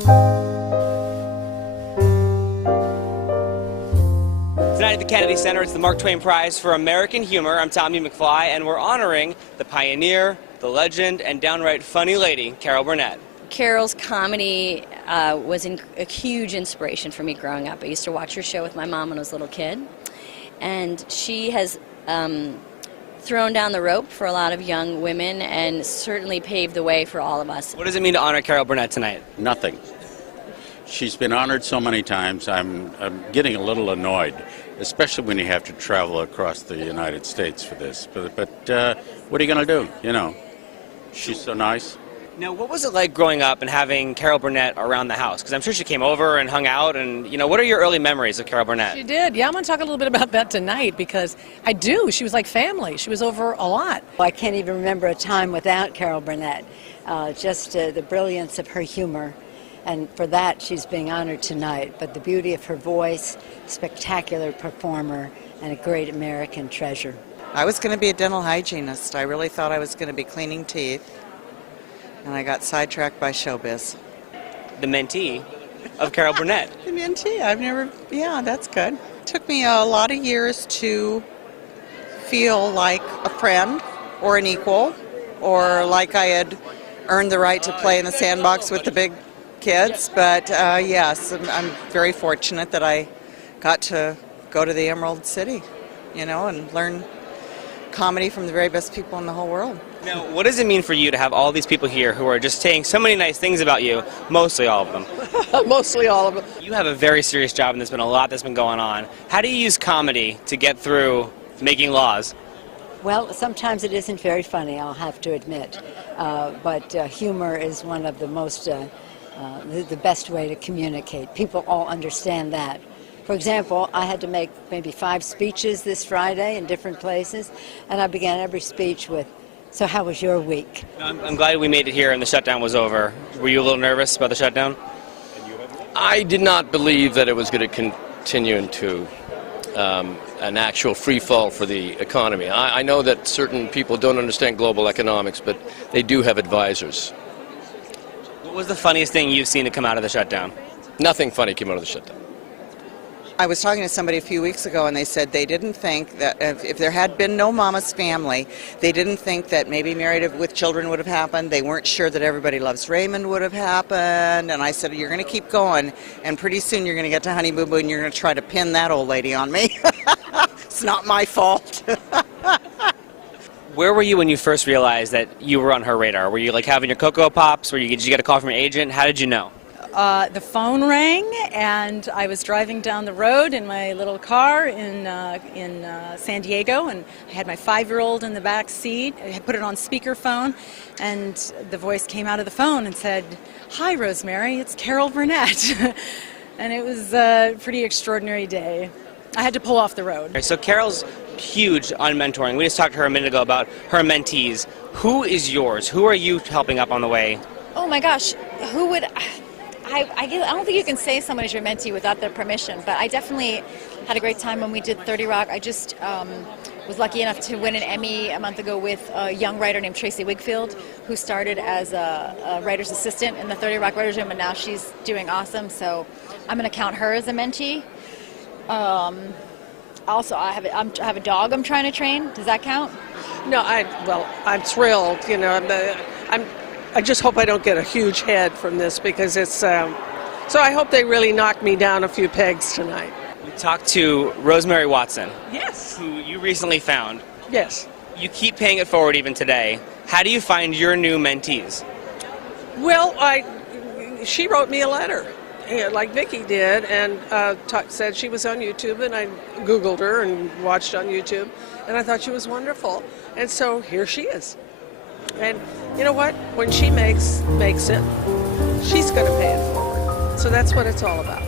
Tonight at the Kennedy Center, it's the Mark Twain Prize for American Humor. I'm Tommy McFly, and we're honoring the pioneer, the legend, and downright funny lady, Carol Burnett. Carol's comedy was a huge inspiration for me growing up. I used to watch her show with my mom when I was a little kid, and she has thrown down the rope for a lot of young women and certainly paved the way for all of us. What does it mean to honor Carol Burnett tonight? Nothing. She's been honored so many times, I'm getting a little annoyed, especially when you have to travel across the United States for this. But what are you going to do? You know, she's so nice. Now, what was it like growing up and having Carol Burnett around the house? Because I'm sure she came over and hung out, and, you know, what are your early memories of Carol Burnett? She did. Yeah, I'm going to talk a little bit about that tonight because I do. She was like family. She was over a lot. I can't even remember a time without Carol Burnett. Just the brilliance of her humor. And for that, she's being honored tonight. But the beauty of her voice, spectacular performer, and a great American treasure. I was going to be a dental hygienist. I really thought I was going to be cleaning teeth. And I got sidetracked by showbiz. The mentee of Carol Burnett. The mentee, yeah, that's good. It took me a lot of years to feel like a friend or an equal, or like I had earned the right to play in the sandbox with the big kids. But yes, I'm very fortunate that I got to go to the Emerald City, you know, and learn comedy from the very best people in the whole world. Now, what does it mean for you to have all these people here who are just saying so many nice things about you, mostly all of them? Mostly all of them. You have a very serious job, and there's been a lot that's been going on. How do you use comedy to get through making laws? Well, sometimes it isn't very funny, I'll have to admit. But humor is one of the most, the best way to communicate. People all understand that. For example, I had to make maybe 5 speeches this Friday in different places, and I began every speech with, "So how was your week?" I'm glad we made it here and the shutdown was over. Were you a little nervous about the shutdown? I did not believe that it was going to continue into an actual free fall for the economy. I know that certain people don't understand global economics, but they do have advisors. What was the funniest thing you've seen to come out of the shutdown? Nothing funny came out of the shutdown. I was talking to somebody a few weeks ago, and they said they didn't think that if there had been no Mama's Family, they didn't think that maybe Married with Children would have happened. They weren't sure that Everybody Loves Raymond would have happened. And I said, you're going to keep going, and pretty soon you're going to get to Honey Boo Boo, and you're going to try to pin that old lady on me. It's not my fault. Where were you when you first realized that you were on her radar? Were you like having your Cocoa Pops? Did you get a call from your agent? How did you know? The phone rang, and I was driving down the road in my little car in San Diego, and I had my 5-year-old in the back seat. I had put it on speakerphone, and the voice came out of the phone and said, "Hi, Rosemary, it's Carol Burnett." And it was a pretty extraordinary day. I had to pull off the road. So Carol's huge on mentoring. We just talked to her a minute ago about her mentees. Who is yours? Who are you helping up on the way? Oh my gosh, who would... I don't think you can say someone is your mentee without their permission, but I definitely had a great time when we did 30 Rock. I just was lucky enough to win an Emmy a month ago with a young writer named Tracy Wigfield, who started as a writer's assistant in the 30 Rock writer's room, and now she's doing awesome, so I'm going to count her as a mentee. Also, I have a dog I'm trying to train. Does that count? No, I'm thrilled. You know, I just hope I don't get a huge head from this because it's. So I hope they really knock me down a few pegs tonight. We talked to Rosemary Watson. Yes. Who you recently found. Yes. You keep paying it forward even today. How do you find your new mentees? Well, she wrote me a letter, like Vicki did, and said she was on YouTube, and I Googled her and watched on YouTube, and I thought she was wonderful, and so here she is. And you know what? When she makes it, she's going to pay it forward. So that's what it's all about.